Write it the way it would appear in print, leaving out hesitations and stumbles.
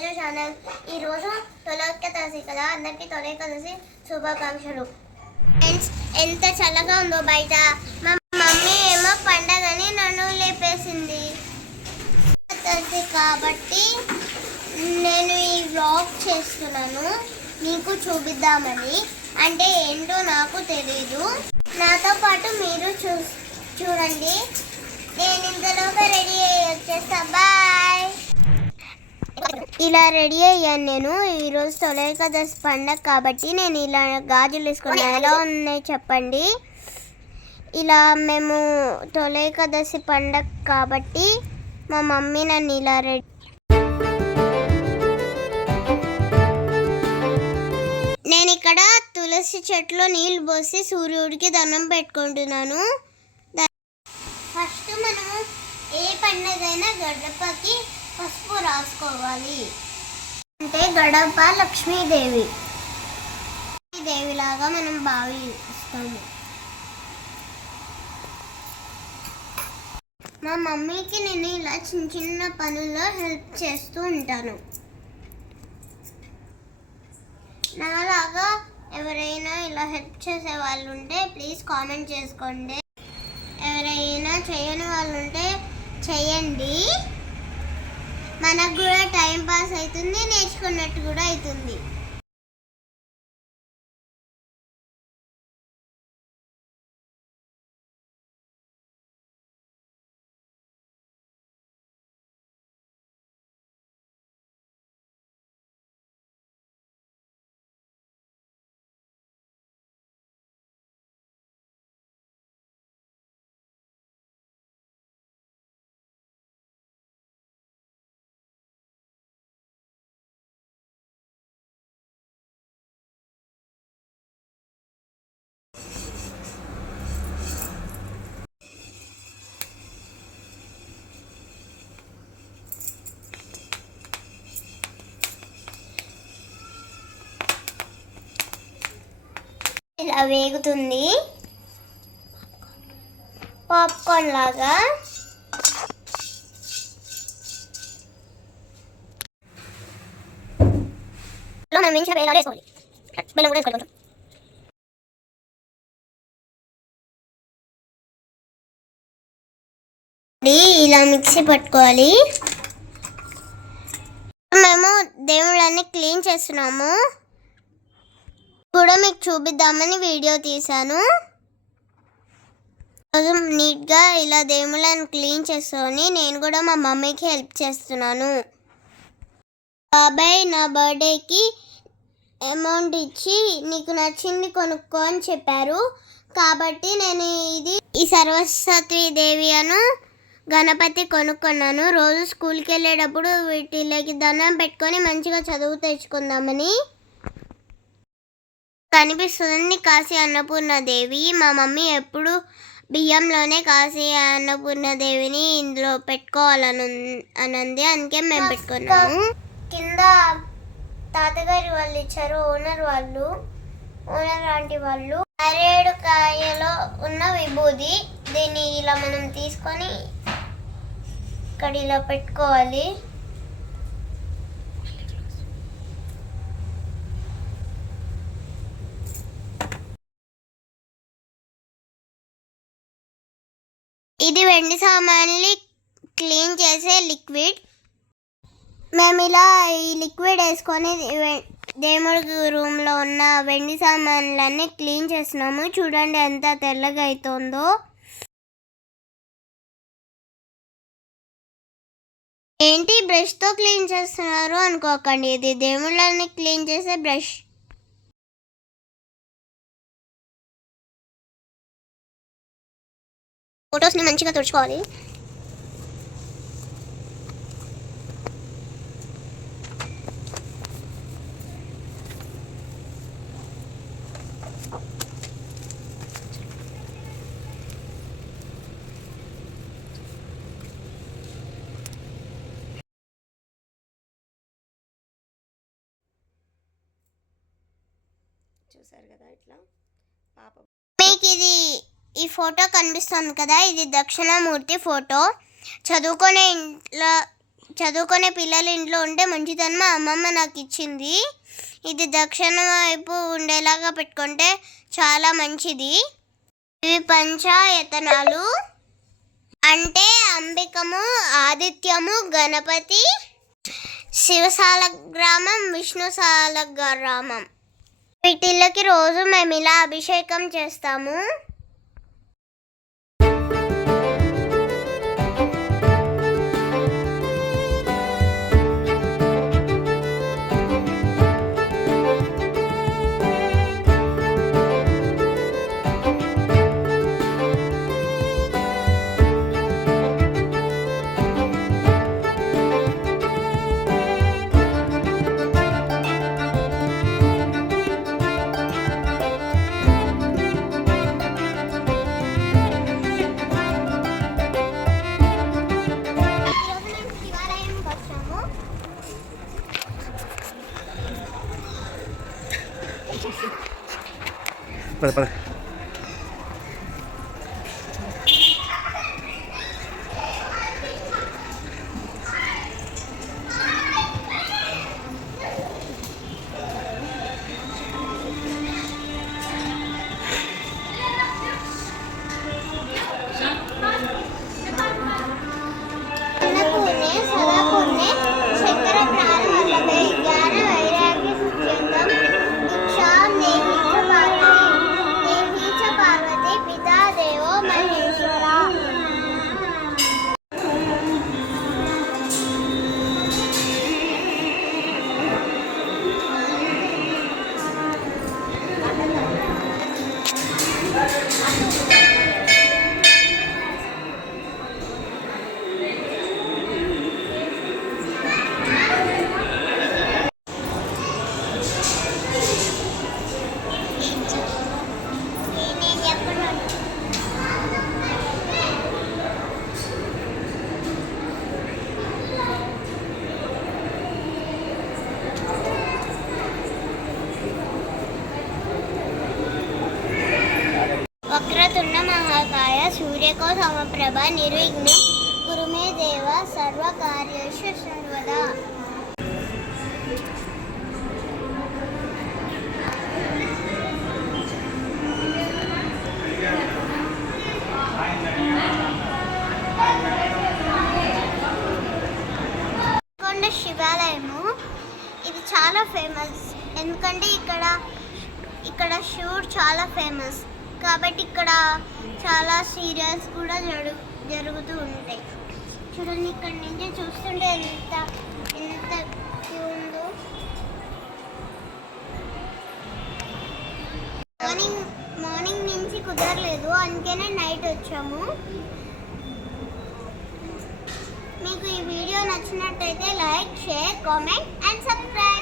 Teja channel. ఈరోజు తొలి కదా, అందరికీ తొలి శుభాకాంక్షలు. ఫ్రెండ్స్, ఎంత చల్లగా ఉందో బయట. మా మమ్మీ ఏమో పండగని నన్ను లేపేసింది కాబట్టి నేను ఈ వ్లాగ్ చేస్తున్నాను మీకు చూపిద్దామని. అంటే ఏంటో నాకు తెలీదు, నాతో పాటు మీరు చూడండి. నేను ఇంతలోగా రెడీ అయ్యి వచ్చేస్తా. బాయ్. ఇలా రెడీ అయ్యాను నేను. ఈరోజు తొలి ఏకాదశి పండగ కాబట్టి నేను ఇలా గాజులు వేసుకున్నాను. ఎలా ఉన్నాయి చెప్పండి. ఇలా మేము తొలి ఏకాదశి పండగ కాబట్టి మా మమ్మీ నన్ను ఇలా రెడీ. నేను ఇక్కడ తులసి చెట్టులో నీళ్ళు పోసి సూర్యుడికి దండం పెట్టుకుంటున్నాను. ఫస్ట్ మనము ఏ పండుగైనా గడపకి పసుపు రాసుకోవాలి. అంటే గడప లక్ష్మీదేవి లాగా మనం భావిస్తాము. మా మమ్మీకి నేను ఇలా చిన్న చిన్న పనుల్లో హెల్ప్ చేస్తూ ఉంటాను. నాలాగా ఎవరైనా ఇలా హెల్ప్ చేసే వాళ్ళు ఉంటే ప్లీజ్ కామెంట్ చేసుకోండి. ఎవరైనా చేయని వాళ్ళు ఉంటే చేయండి. మనకు కూడా టైం పాస్ అవుతుంది, నేర్చుకున్నట్టు కూడా అవుతుంది. ఇలా వేగుతుంది పాప్కార్న్ లాగా. ఇలా మిక్సీ పట్టుకోవాలి. మేము దేవుళ్ళని క్లీన్ చేస్తున్నాము కూడా మీకు చూపిద్దామని వీడియో తీశాను. నీట్గా ఇలా దేవుళ్ళని క్లీన్ చేసుకొని నేను కూడా మా మమ్మీకి హెల్ప్ చేస్తున్నాను. బాబాయ్ నా బర్త్డేకి అమౌంట్ ఇచ్చి నీకు నచ్చింది కొనుక్కో అని చెప్పారు. కాబట్టి నేను ఈ సరస్వతి దేవి అను గణపతి కొనుక్కున్నాను. రోజు స్కూల్కి వెళ్ళేటప్పుడు వీటిలోకి దండం పెట్టుకొని మంచిగా చదువు తెచ్చుకుందామని. కనిపిస్తుంది కాశీ అన్నపూర్ణదేవి. మా మమ్మీ ఎప్పుడు బియ్యంలోనే కాశీ అన్నపూర్ణదేవిని ఇందులో పెట్టుకోవాలని అనంది, అందుకే మేము పెట్టుకున్నాము. కింద తాతగారి వాళ్ళు ఇచ్చారు, ఓనర్ ఆంటీ వాళ్ళు. 6 కాయలో ఉన్న విభూది. దీన్ని ఇలా మనం తీసుకొని ఇక్కడ ఇలా పెట్టుకోవాలి. ఇది వెండి సామాన్లు క్లీన్ చేసే లిక్విడ్. మేము ఇలా ఈ లిక్విడ్ వేసుకొని దేవుడి రూమ్లో ఉన్న వెండి సామాన్లన్నీ క్లీన్ చేస్తున్నాము. చూడండి ఎంత తెల్లగా అవుతుందో. ఏంటి బ్రష్తో క్లీన్ చేస్తున్నారు అనుకోకండి, ఇది దేవుళ్ళని క్లీన్ చేసే బ్రష్. ఫొటోస్ని మంచిగా తుడుచుకోవాలి. చూసారు కదా ఇట్లా పాప. మీకు ఈ ఫోటో కనిపిస్తుంది కదా, ఇది దక్షిణామూర్తి ఫోటో. చదువుకునే ఇంట్లో చదువుకునే పిల్లలు ఇంట్లో ఉంటే మంచిదని మా అమ్మమ్మ నాకు ఇచ్చింది. ఇది దక్షిణ వైపు ఉండేలాగా పెట్టుకుంటే చాలా మంచిది. ఇవి పంచాయతనాలు అంటే అంబికము, ఆదిత్యము, గణపతి, శివసాల గ్రామం, విష్ణుసాల గ్రామం. వీటిల్లకి రోజు మేము ఇలా అభిషేకం చేస్తాము. పద పద. వక్రతుండ మహాకాయ సూర్యకో సమప్రభ నిర్విఘ్నం కురు మే దేవ సర్వకార్యేషు సర్వదా. కొండ శివాలయము ఇది చాలా ఫేమస్, ఎందుకంటే ఇక్కడ శివుడు చాలా ఫేమస్ కాబట్టి ఇక్కడ చాలా సీరియల్స్ కూడా జరుగుతూ ఉంటాయి. చూడండి, ఇక్కడ నుంచి చూస్తుంటే ఎంత క్యూ ఉందో. మార్నింగ్ నుంచి కుదరలేదు, అందుకనే నైట్ వచ్చాము. మీకు ఈ వీడియో నచ్చినట్టయితే like, share, comment and subscribe.